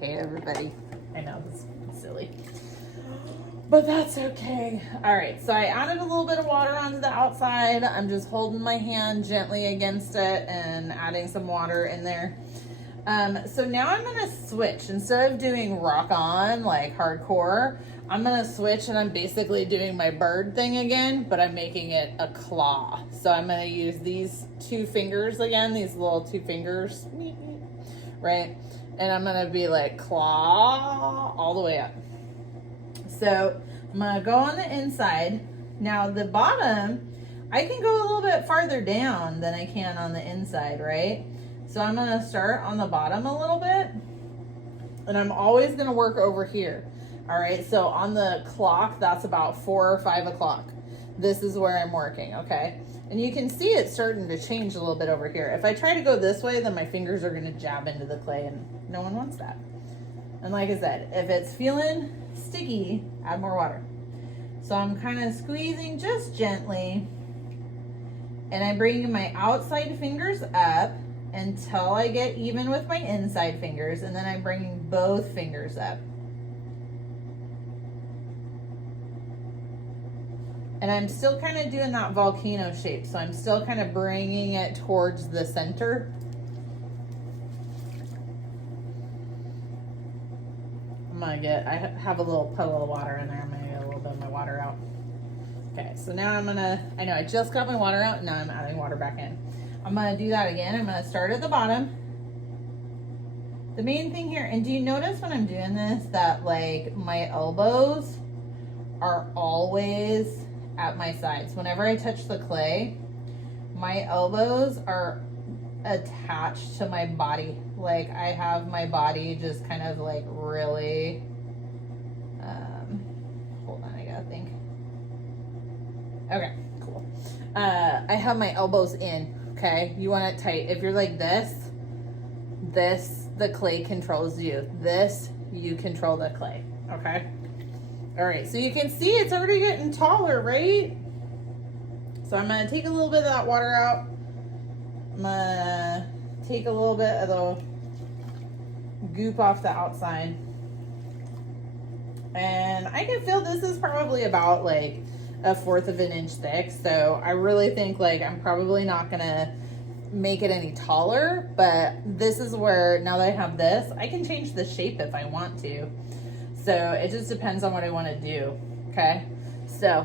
Hey everybody. I know this is silly, but that's okay. All right, so I added a little bit of water onto the outside. I'm just holding my hand gently against it and adding some water in there. So now I'm gonna switch. Instead of doing rock on, like hardcore, I'm gonna switch and I'm basically doing my bird thing again, but I'm making it a claw. So I'm gonna use these 2 fingers again, these little 2 fingers, right? And I'm gonna be like claw all the way up. So I'm gonna go on the inside. Now the bottom, I can go a little bit farther down than I can on the inside, right? So I'm gonna start on the bottom a little bit, and I'm always gonna work over here. All right, so on the clock, that's about 4 or 5 o'clock. This is where I'm working, okay? And you can see it starting to change a little bit over here. If I try to go this way, then my fingers are gonna jab into the clay, and no one wants that. And like I said, if it's feeling sticky, add more water. So I'm kind of squeezing just gently, and I'm bringing my outside fingers up until I get even with my inside fingers, and then I'm bringing both fingers up. And I'm still kind of doing that volcano shape, so I'm still kind of bringing it towards the center. I have a little puddle of water in there. I'm gonna get a little bit of my water out. Okay, so now I know I just got my water out, and now I'm adding water back in. I'm gonna do that again. I'm gonna start at the bottom. The main thing here, and do you notice when I'm doing this that like my elbows are always at my sides? Whenever I touch the clay, my elbows are attached to my body. Like I have my body just kind of like really, hold on, I gotta think. Okay, cool. I have my elbows in, okay? You want it tight. If you're like this, the clay controls you. This, you control the clay, okay? All right, so you can see it's already getting taller, right? So I'm gonna take a little bit of that water out. I'm gonna take a little bit of the goop off the outside. And I can feel this is probably about like 1/4 of an inch thick. So I really think like I'm probably not gonna make it any taller, but this is where, now that I have this, I can change the shape if I want to. So it just depends on what I want to do, okay? So